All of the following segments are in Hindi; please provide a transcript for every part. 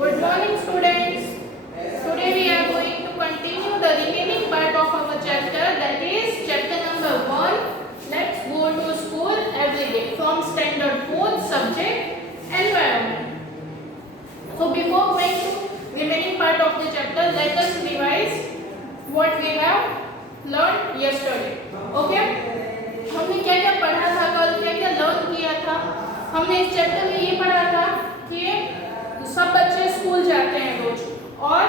Good morning, students. Today we are going to continue the remaining part of our chapter, that is chapter number 1. Let's go to school every day from standard 4th subject environment. So before going to remaining part of the chapter, let us revise what we have learned yesterday. Okay? हमने क्या क्या पढ़ा था कल, क्या क्या लर्न किया था? हमने इस चैप्टर में ये पढ़ा था कि सब बच्चे स्कूल जाते हैं रोज और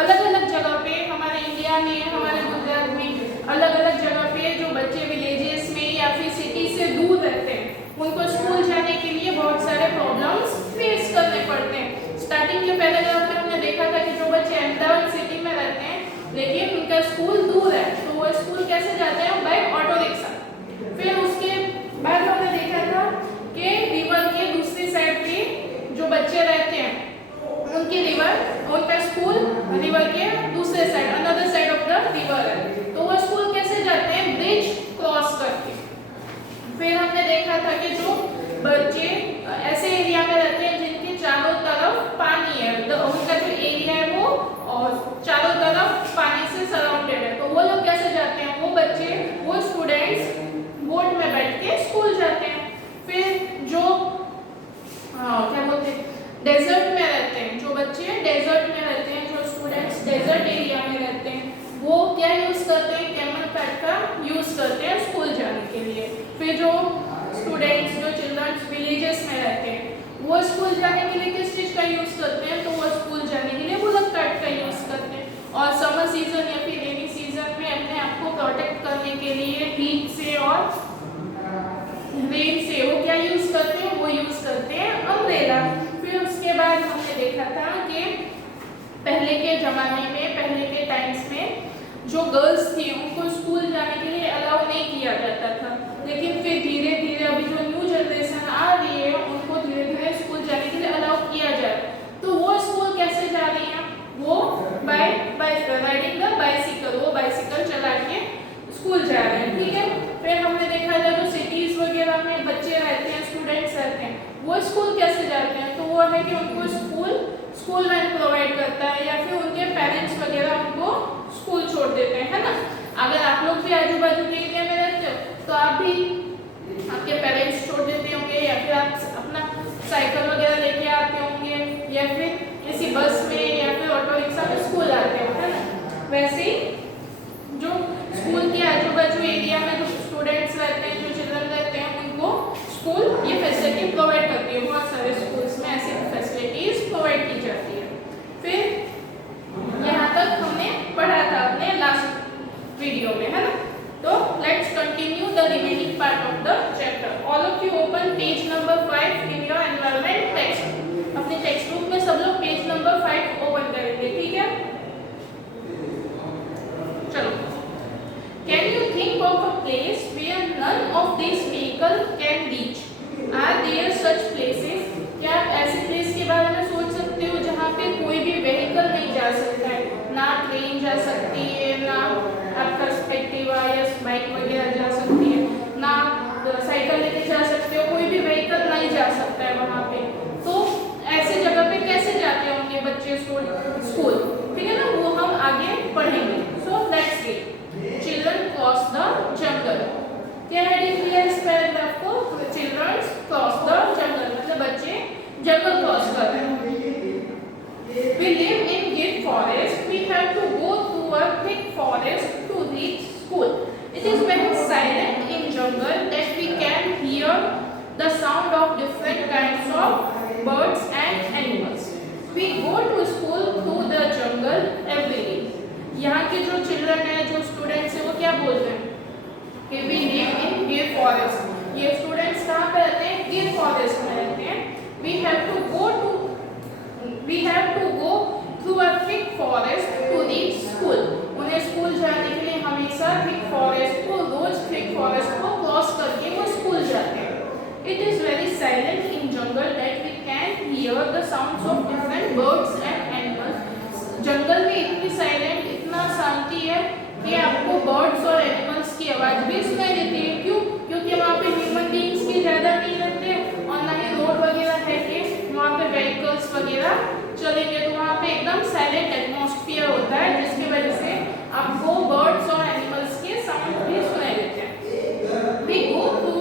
अलग अलग जगह पे हमारे इंडिया में, हमारे गुजरात में अलग अलग जगह पे जो बच्चे विलेजेस में या फिर सिटी से दूर रहते हैं उनको स्कूल जाने के लिए बहुत सारे प्रॉब्लम्स फेस करने पड़ते हैं। स्टार्टिंग के पैराग्राफ में हमने देखा था कि जो बच्चे अहमदाबाद सिटी में रहते हैं लेकिन उनका स्कूल दूर है तो वो स्कूल कैसे जाते हैं? By auto rickshaw. फिर उसके बाद हमने देखा था कि रिवर के दूसरी साइड पे जो बच्चे रहते हैं उनका स्कूल रिवर के दूसरे side, another side of the river है, तो वो स्कूल कैसे जाते हैं? ब्रिज क्रॉस करके। फिर हमने देखा था कि जो बच्चे ऐसे एरिया में रहते हैं जिनके चारों तरफ पानी है, उनका जो एरिया है वो और चारों तरफ पानी से सराउंडेड है, तो वो लोग कैसे जाते हैं? वो बच्चे, वो स्टूडेंट्स बोट में बैठ के स्कूल जाते हैं। फिर जो क्या बोलते हैं, डेजर्ट में रहते हैं, जो बच्चे डेजर्ट में रहते हैं, जो स्टूडेंट्स डेजर्ट एरिया में रहते हैं, वो क्या यूज करते हैं? कैमल पैड का यूज करते हैं स्कूल जाने के लिए। फिर जो स्टूडेंट्स, जो चिल्ड्रंस विलेजेस में रहते हैं वो स्कूल जाने के लिए किस चीज का यूज करते हैं? तो वो स्कूल जाने के लिए बुलेट कार्ट का यूज करते हैं। और समर सीजन या फिर रेनी सीजन में अपने आप को प्रोटेक्ट करने के लिए हीट से और रेन से वो क्या यूज करते हैं? वो यूज करते हैं अम्ब्रेला। फिर उसके बाद हमने देखा था कि पहले के जमाने में, पहले के टाइम्स में जो गर्ल्स थी उनको स्कूल जाने के लिए अलाउ नहीं किया जाता था, लेकिन फिर धीरे धीरे अभी जो न्यू जनरेशन आ रही है उनको धीरे धीरे स्कूल जाने के लिए अलाउ किया जाए। तो वो स्कूल कैसे जा रही हैं? वो बाय राइडिंग द बाइसिकल, वो बाइसिकल चला के स्कूल जा रहे हैं। ठीक है। फिर हमने देखा था जो सिटीज वगैरह में बच्चे रहते हैं, स्टूडेंट्स रहते हैं, वो स्कूल कैसे जाते हैं? तो वो है कि उनको स्कूल वैन प्रोवाइड करता है या फिर उनके पेरेंट्स वगैरह उनको स्कूल छोड़ देते हैं, है ना। अगर आप लोग भी आजू बाजू के एरिया में रहते हो तो आप भी आपके पेरेंट्स छोड़ देते होंगे या फिर आप अपना साइकिल वगैरह लेके आते होंगे या फिर किसी बस में या फिर ऑटो रिक्शा में स्कूल आते हो, है ना। वैसे ही जो स्कूल के आजू बाजू एरिया में जो स्टूडेंट्स रहते हैं, जो चिल्ड्रन रहते हैं, उनको स्कूल ये फैसिलिटी प्रोवाइड करती है। बहुत सारे स्कूल्स में ऐसी फैसिलिटीज प्रोवाइड की जाती है। फिर यहाँ तक हमने पढ़ा था अपने लास्ट वीडियो में, है ना। तो let's continue the remaining part of the chapter. All of you open page number 5 in your environment text. अपने टेक्स्ट बुक में सब लोग पेज नंबर 5 ओपन करेंगे, ठीक है। चलो। Can you think of a place where none of these vehicles can reach? Are there such places? क्या आप ऐसे प्लेस के बारे में सोच सकते हो जहाँ पे कोई भी व्हीकल नहीं जा सकता है? ना ट्रेन जा सकती है, ना आपका एक्टिवा या बाइक वगैरह जा सकती है, ना साइकिल लेके जा सकते हो, कोई भी व्हीकल नहीं जा सकता है वहाँ पे। तो ऐसे जगह पे कैसे जाते होंगे बच्चे स्कूल? ठीक है ना, वो हम आगे पढ़ेंगे। So let's read. Children cross the jungle. क्या हेडिंग दिया इस पैराग्राफ को? Children cross the jungle, मतलब बच्चे जंगल क्रॉस कर रहे हैं। We live in deep forest. We have to go through a thick forest to reach school. It is very silent in jungle that we can hear the sound of different kinds of birds and animals. We go to school through the jungle every day. यहाँ के जो चिल्ड्रन है, जो स्टूडेंट्स है, वो क्या बोल रहे हैं कि वी लिव इन गिर फॉरेस्ट। ये स्टूडेंट्स कहाँ पे रहते हैं? गिर फॉरेस्ट में रहते हैं। We have to go through a thick forest to reach school. उन्हें स्कूल जाने के लिए हमेशा थिक फॉरेस्ट को, रोज थिक फॉरेस्ट को क्रॉस करके वो स्कूल जाते हैं। It is very silent in jungle that we can hear the sounds of different birds and animals. जंगल में इतनी साइलेंट, इतना शांति है कि आपको बर्ड्स और एनिमल्स की आवाज भी सुनाई देती है। क्यों? क्योंकि वहाँ पे ह्यूमन बीइंग्स भी ज्यादा नहीं रहते और ना ही रोड वगैरह है कि वहाँ पे व्हीकल्स एनिमल्स वगैरह चलेंगे तो वहाँ पे एकदम साइलेंट एटमॉस्फेयर होता है, जिसकी वजह से आपको बर्ड्स और एनिमल्स के साउंड भी सुनाई देते हैं। We go to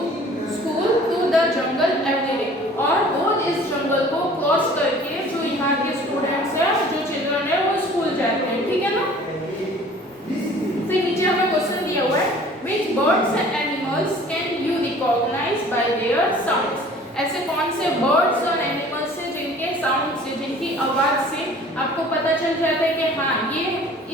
school to the jungle every day, और रोज इस जंगल को क्रॉस करके जो यहाँ के स्टूडेंट्स हैं, जो चिल्ड्रन है, वो स्कूल जाते हैं, ठीक है ना। फिर नीचे हमें क्वेश्चन दिया हुआ है, which birds and animals can you recognize by their sounds? ऐसे कौन से बर्ड्स और एनिमल्स हैं जिनके साउंड से, जिनकी आवाज से आपको पता चल जाता है कि हाँ ये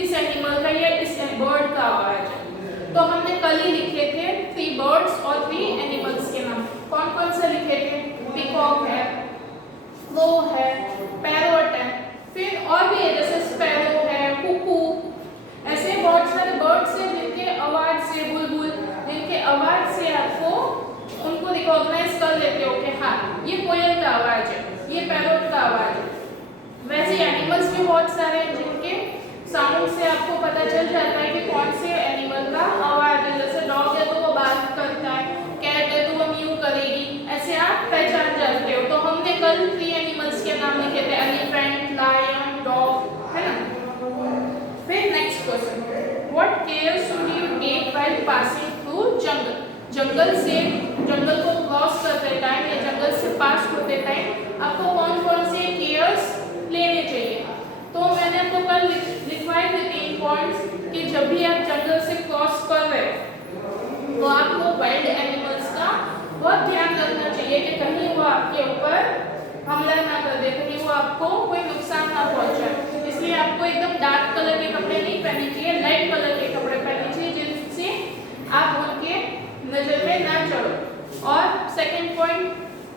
इस एनिमल का या इस बर्ड का आवाज है। तो हमने कल ही लिखे थे 3 बर्ड्स और 3 एनिमल्स के नाम। कौन कौन से लिखे थे? पीकॉक है, क्रो है, पैरोट है, फिर और भी है जैसे स्पैरो है, कुकू, ऐसे बहुत सारे बर्ड्स हैं जिनके आवाज से, बुलबुल, जिनके आवाज से आपको उनको रिकॉग्नाइज कर लेते हो कि हाँ ये कोयल का आवाज है, ये पैरोट का आवाज है। वैसे एनिमल्स भी बहुत सारे हैं जिनके साउंड से आपको पता चल जाता है कि कौन से एनिमल का आवाज है। जैसे डॉग है तो वो बात करता है, कैट है तो वो म्यू करेगी, ऐसे आप पहचान जाते हो। तो हमने कल 3 एनिमल्स के नाम लिखे थे, एलिफेंट, लायन, डॉग, है ना। फिर next question, what care should you take while passing through jungle? जंगल से, जंगल को क्रॉस करते टाइम या जंगल से पास होते टाइम आपको कौन कौन से केयर्स लेने चाहिए? तो मैंने आपको कल लिखवाए थे 3 पॉइंट्स कि जब भी आप जंगल से क्रॉस कर रहे हो तो आपको वाइल्ड एनिमल्स का बहुत ध्यान रखना चाहिए कि कहीं वो आपके ऊपर हमला ना कर दे, कहीं वो आपको कोई नुकसान ना पहुंचाए। इसलिए आपको एकदम डार्क कलर के कपड़े नहीं पहनने चाहिए, लाइट कलर के कपड़े पहनने चाहिए जिनसे आप उनके नजर में ना चढ़ो। और सेकंड पॉइंट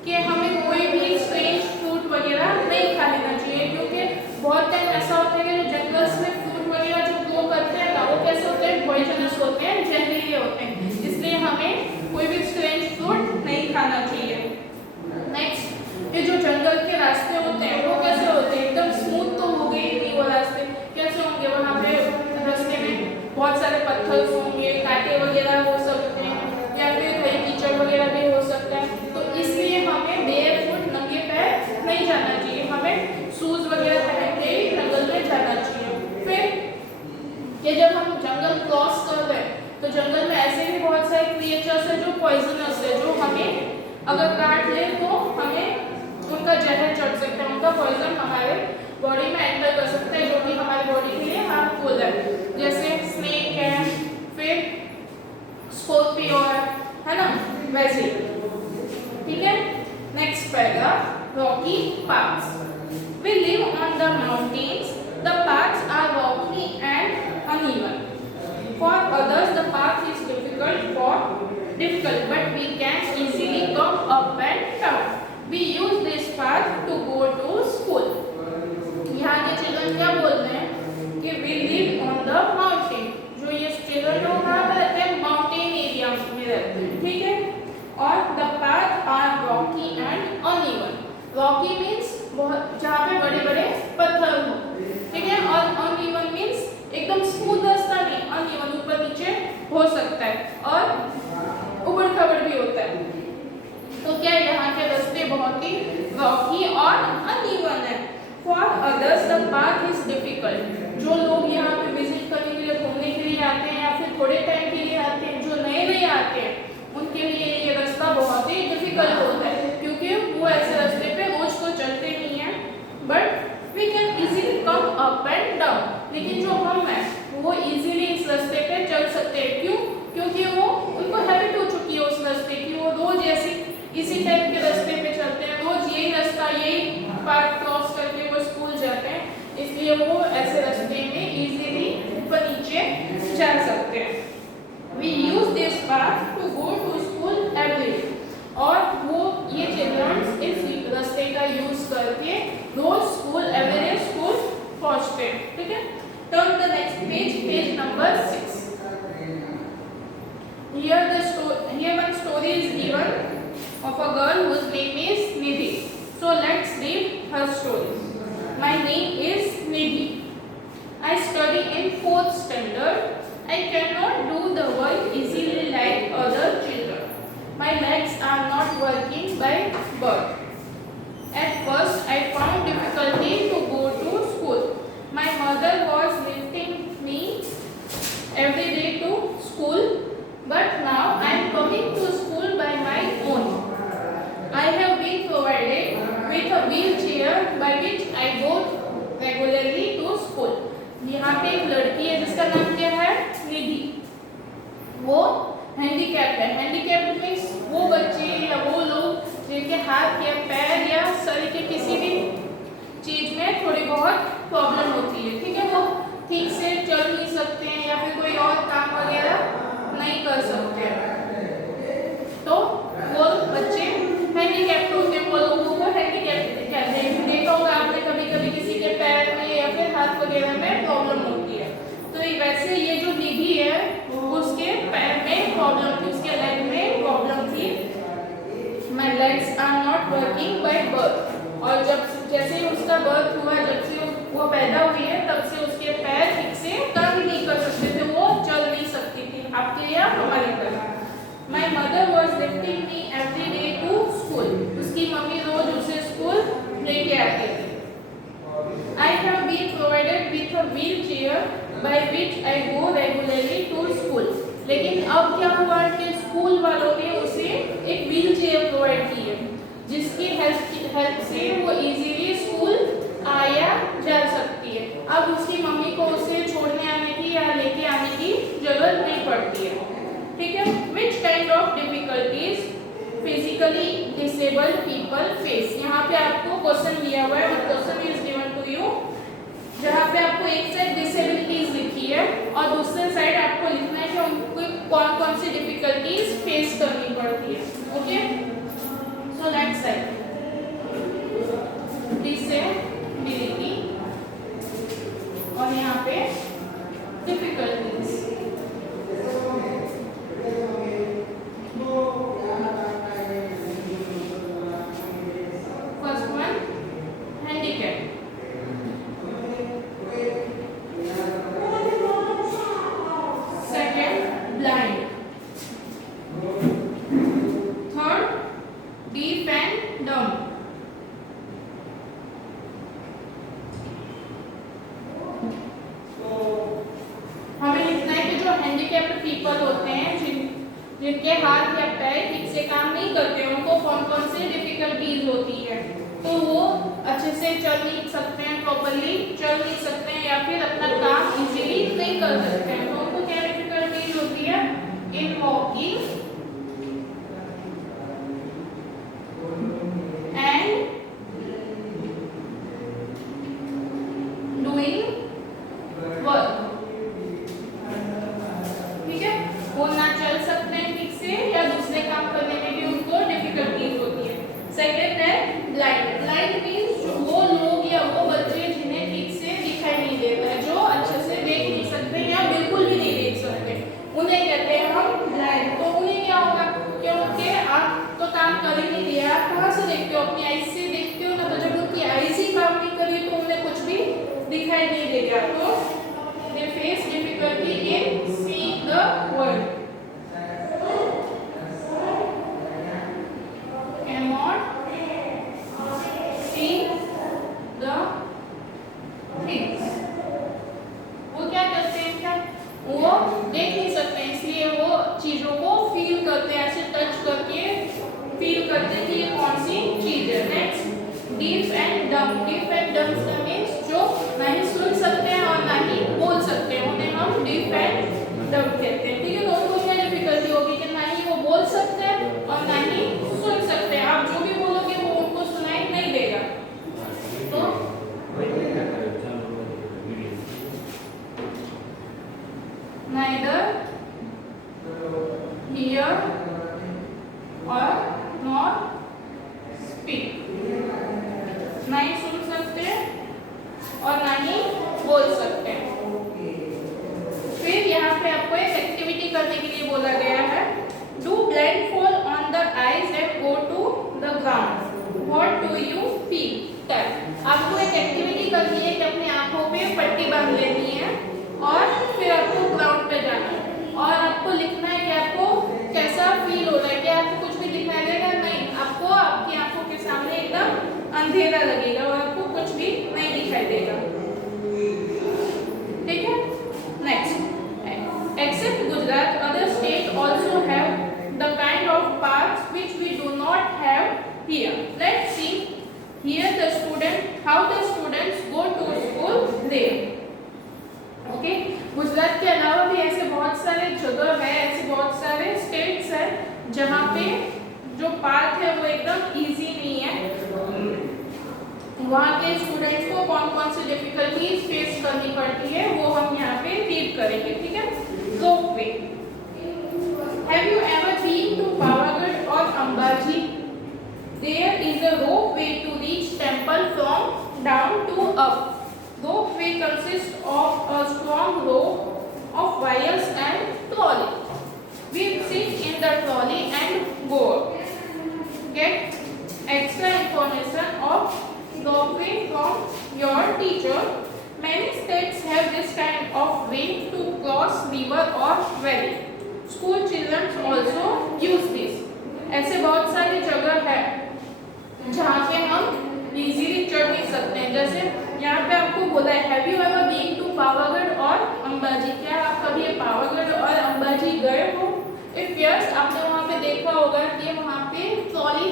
कि हमें कोई भी स्ट्रेंज फ्रूट वगैरह नहीं खा लेना चाहिए, क्योंकि बहुत टाइम ऐसा होता है कि जो जंगल्स में फ्रूट वगैरह जो ग्रो करते हैं ना, वो कैसे होते हैं, पॉइजनस होते हैं, जहरीले होते हैं। इसलिए हमें कोई भी स्ट्रेंज फ्रूट नहीं खाना चाहिए। नेक्स्ट, ये जो जंगल के रास्ते होते हैं वो कैसे होते हैं, एकदम स्मूथ तो हो गए नहीं वो रास्ते, कैसे होंगे? वहाँ पे रास्ते में बहुत सारे पत्थर होंगे, कांटे वगैरह हो सकते हैं, या फिर कहीं कीचड़ वगैरह भी हो सकता है। तो इसलिए हमें बेयर फुट, नंगे पैर नहीं जाना चाहिए, हमें शूज वगैरह पहन के ही जंगल में जाना चाहिए। फिर ये जब हम जंगल क्रॉस कर रहे हैं तो जंगल में ऐसे भी बहुत सारे क्रिएचर्स हैं जो पॉइजनस है, जो हमें अगर काट ले तो हमें उनका जहर चढ़ सकता है, उनका पॉइजन हमारे बॉडी में एंटर कर सकता है, जो कि हमारी बॉडी के लिए हार्मफुल है। जैसे स्नेक है, फिर स्कॉर्पियो है ना, वैसे। ठीक है। Next paragraph, Rocky paths. We live on the mountains. The paths are rocky and uneven. For others, the path is difficult, but we can easily come up and down. We use this path to go to school. यहाँ के चिल्ड्रन क्या बोल रहे हैं कि we live on the mountain. जो ये चिल्ड्रन लोग कहाँ पे रहते हैं? माउंटेन एरिया में रहते हैं, ठीक है। और the path are rocky and uneven. Rocky means बहुत जहाँ पे बड़े-बड़े पत्थर हो, ठीक है। और uneven means एकदम स्मूथ रास्ता नहीं, uneven ऊपर नीचे हो सकता है और उबड़-खाबड़ भी होता है। तो क्या यहाँ के रास्ते बहुत ही रॉकी और uneven है। For others the path is difficult. जो लोग यहाँ पे विजिट करने के लिए, घूमने के लिए आते हैं या फिर थोड़े टाइम के लिए आते हैं, जो नए आते हैं, उनके लिए ये रास्ता बहुत ही डिफिकल्ट होता है, क्योंकि वो ऐसे रास्ते पे रोज तो चलते नहीं हैं। But we can easily come up and down. लेकिन जो हम हैं वो इजीली इस रास्ते पे चल सकते हैं। क्यों? क्योंकि वो उनको हैबिट हो चुकी है उस रास्ते की, वो रोज ऐसी इसी टाइप के रास्ते पे चलते हैं, रोज यही रास्ता, यही पाथ क्रॉस करके वो स्कूल जाते हैं, इसलिए वो ऐसे रास्ते में इजीली ऊपर नीचे जा सकते हैं। We use this path to go to school every day. और वो ये चिल्ड्रन इस रास्ते का यूज करके रोज स्कूल, एवरी डे स्कूल पहुंचते हैं, ठीक है। Turn the next page, page number 6. Here one story is given of a girl whose name is Nidhi. So let's read her story. My name is Nidhi. I study in 4th standard. I cannot do the work easily like other children. My legs are not working by birth. At first, I found difficult by which I go regularly to school. यहाँ पे एक लड़की है जिसका नाम क्या है, निधि। वो हैंडीकैप है। हैंडीकैप मीन्स वो बच्चे या वो लोग जिनके हाथ या पैर या शरीर के किसी भी चीज में थोड़ी बहुत प्रॉब्लम होती है, ठीक है। वो ठीक से चल नहीं सकते हैं या फिर कोई और काम वगैरह नहीं कर सकते हैं, तो वो बच्चे हैंडीकैप्ड होते हैं। वो लोगों को हैंडीकैप्ड कहते हैं। देखा होगा आपने कभी कभी किसी के पैर में या फिर हाथ वगैरह में प्रॉब्लम होती है। तो वैसे ये जो निधि है उसके पैर में प्रॉब्लम थी, उसके लेग में प्रॉब्लम थी। My legs are not working by birth। और जब जैसे ही उसका बर्थ हुआ, जब से वो पैदा हुई है, तब से उसके पैर ठीक से काम नहीं कर सकते थे, वो चल नहीं सकती थी, आपके या हमारी तरह। My mother was lifting me every day to school। उसकी मम्मी रोज उसे स्कूल लेके आती थी। I have been provided with a wheelchair by which I go regularly to school। लेकिन अब क्या हुआ कि स्कूल वालों ने उसे एक व्हील चेयर प्रोवाइड की है, जिसकी हेल्प से वो इजीली स्कूल आया जा सकती है। अब उसकी मम्मी को उसे छोड़ने आने की या लेके आने की जरूरत नहीं पड़ती है, ठीक है। Which kind of difficulties physically disabled people face। यहाँ पे आपको क्वेश्चन दिया हुआ है, question is given to you, जहाँ पे आपको एक साइड डिसेबिलिटीज लिखी है और दूसरे साइड आपको लिखना है कि उनको कौन कौन सी डिफिकल्टीज फेस करनी पड़ती है, okay. So let's side disability और यहाँ पे difficulties. First one handicap, blind, third deaf and dumb, हमें लिखना है कि जो हैंडीकैप्ड पीपल होते हैं, जिनके हाथ या पैर ठीक से काम नहीं करते, उनको कौन कौन सी डिफिकल्टीज होती है। तो वो अच्छे से चल नहीं सकते हैं, प्रॉपर्ली चल नहीं सकते हैं या फिर अपना काम इजीली नहीं कर सकते हैं, तो उनको क्या डिफिकल्टीज होती है, in walking and doing work, ठीक है। वो ना चल सकते हैं ठीक से या दूसरे काम करने में भी उनको डिफिकल्टीज होती है। सेकेंड है ब्लाइंड। ब्लाइंड मीन्स वो लोग या वो बच्चे जिन्हें ठीक से दिखाई नहीं देता है, जो अच्छे से देख नहीं सकते या बिल्कुल भी नहीं देख सकते, उन्हें कहते हैं हम ब्लाइंड। तो उन्हें क्या होगा कि उनके आप तो काम कर ही नहीं दिया, आप कहाँ से देखते हो, अपनी आईज से देखते हो ना, तो जब उनकी आईज ही काम नहीं करी तो उन्हें कुछ भी दिखाई नहीं देगा। तो they face difficulty in seeing the world, cannot see the things। वो क्या करते हैं, क्या वो देख नहीं सकते हैं, इसलिए वो चीजों को फील करते हैं, ऐसे टच करके फील करते हैं कि ये कौन सी चीज है। Next deaf and dumb. Deaf and dumb means जो नहीं सुन सकते हैं और ना ही बोल सकते हैं, उन्हें हम डीफ एंड डम्ब कहते हैं, ठीक है। तो उनको क्या डिफिकल्टी होगी कि ना ही वो बोल सकते हैं और ना ही सुन सकते हैं, आप जो भी बोलोगे वो उनको सुनाई नहीं देगा। तो neither hear or nor speak, नहीं सुन सकते और ना ही बोल सकते। फिर यहाँ पे आपको एक एक्टिविटी करने के लिए बोला गया है, do blindfold on the eyes and go to the ground, what do you feel। आपको एक एक्टिविटी करनी है कि अपनी आंखों पे पट्टी बांध लेनी है और फिर आपको ग्राउंड पे जाना है और आपको लिखना है कि आपको कैसा फील हो रहा है, कि आपको कुछ भी दिखाई देगा नहीं, आपको आपकी आंखों के सामने एकदम अंधेरा लगेगा और आपको कुछ भी नहीं दिखाई देगा, ठीक है। Next, except Gujarat other state also have the kind of parks which we do not have here. Let's see, here the student how the students go to school there. Okay, Gujarat के अलावा भी ऐसे बहुत सारे जगह है, ऐसे बहुत सारे स्टेट्स है जहाँ पे जो पाथ है वो एकदम इजी नहीं है। वहाँ के स्टूडेंट्स को कौन कौन सी डिफिकल्टीज फेस करनी पड़ती है वो हम यहाँ पे रीड करेंगे, ठीक है। Ropeway, have you ever been to Pavagadh और Ambaji? There is a ropeway to reach temple from down to up. Ropeway consists of a strong rope of wires and trolley. We sit in the trolley and go. Get extra information of ropeway from your teacher. Many states have this kind of way to cross river or valley. School children also use this. ऐसे बहुत सारी जगह है जहाँ पे हम इजीली चढ़ नहीं सकते हैं। जैसे यहाँ पे आपको बोला है have you ever been to Pavagadh और अंबाजी? क्या आप कभी पावागढ़ और अंबाजी गए हो? इफ यस, आपने वहाँ पे देखा होगा कि वहाँ पे ट्रॉली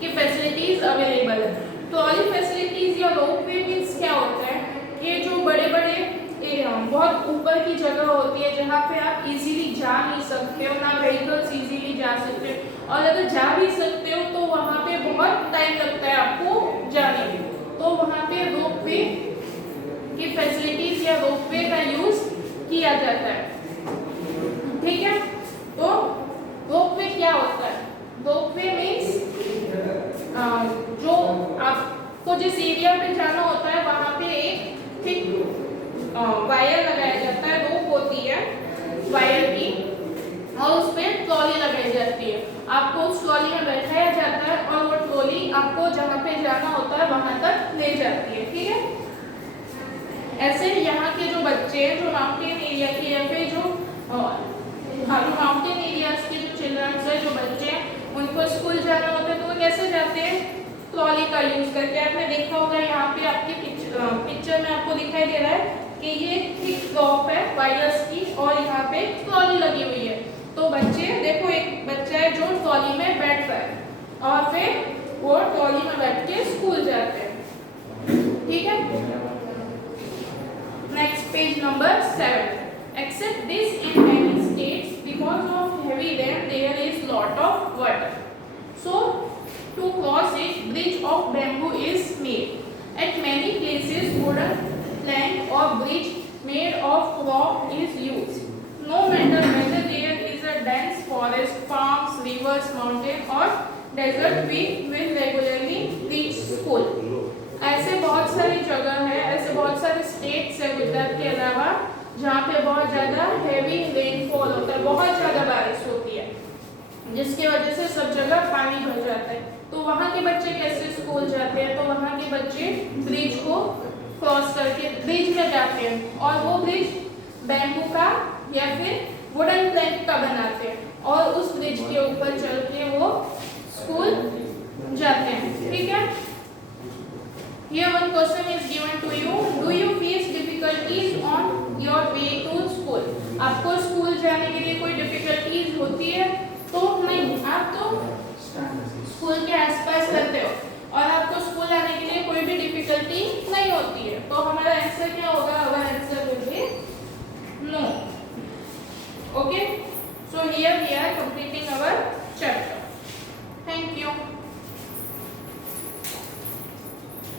की फैसिलिटीज अवेलेबल है। ट्रॉली फैसिलिटीज या रोपवे मीन्स क्या होता है? ये जो बड़े बड़े बहुत ऊपर की जगह होती है जहाँ पे आप इजीली जा नहीं सकते हो, ना व्हीकल्स इजीली जा सकते हो, और अगर जा भी सकते हो तो वहाँ पे बहुत टाइम लगता है आपको जाने में। तो वहाँ पे रोपवे की फैसिलिटीज या रोपवे का यूज किया जाता है, ठीक है। तो रोपवे क्या होता है? रोपवे मीन्स जो आपको जिस एरिया पे जाना होता है वहाँ पे एक थिक वायर लगाया जाता है, रोप होती है वायर की, और उसमें ट्रॉली लगाई जाती है। आपको उस ट्रॉली में बैठाया जाता है और वो ट्रॉली आपको जहाँ पे जाना होता है वहां तक ले जाती है, ठीक है। ऐसे यहाँ के जो बच्चे हैं जो माउंटेन एरिया के या फिर जो माउंटेन एरियाज के जो चिल्ड्रंस है, जो बच्चे हैं, उनको स्कूल जाना होता है तो वो कैसे जाते हैं? ट्रॉली का यूज करके। आपने देखा होगा यहाँ पे आपके पिक्चर में आपको दिखाई दे रहा है कि ये थिक रॉप है वायर्स की और यहाँ पे ट्रॉली लगी हुई है। तो बच्चे देखो, एक बच्चा है जो ट्रॉली में बैठ रहा है और फिर वो ट्रॉली में बैठ के स्कूल जाते हैं, ठीक है। Next page number 7. Except this in many states because of heavy rain there is lot of water. So to cross it, bridge of bamboo is made. At many places wooden plank or bridge made of rock is used. No matter whether there is a dense forest, farms, rivers, mountain or desert, we will regularly reach school. ऐसे बहुत सारी जगह है, ऐसे बहुत सारे स्टेट्स है गुजरात के अलावा जहाँ पे बहुत ज़्यादा हेवी रेनफॉल होता है, बहुत ज़्यादा बारिश होती है जिसकी वजह से सब जगह पानी भर जाता है। तो वहाँ के बच्चे कैसे स्कूल जाते हैं? तो वहाँ के बच्चे ब्रिज को क्रॉस करके ब्रिज में जाते हैं और वो ब्रिज बैम्बू का या फिर वुडन प्लैंक का बनाते हैं और उस ब्रिज के ऊपर चल के वो स्कूल जाते हैं, ठीक है। Here one question is given to you. Do you face difficulties on your way to school? आपको स्कूल जाने के लिए कोई डिफिकल्टीज होती है? तो नहीं, आप तो स्कूल के आसपास रहते हो और आपको स्कूल आने के लिए कोई भी डिफिकल्टी नहीं होती है। तो हमारा आंसर क्या होगा? हमारा answer will be no. Okay, so here we are completing our chapter.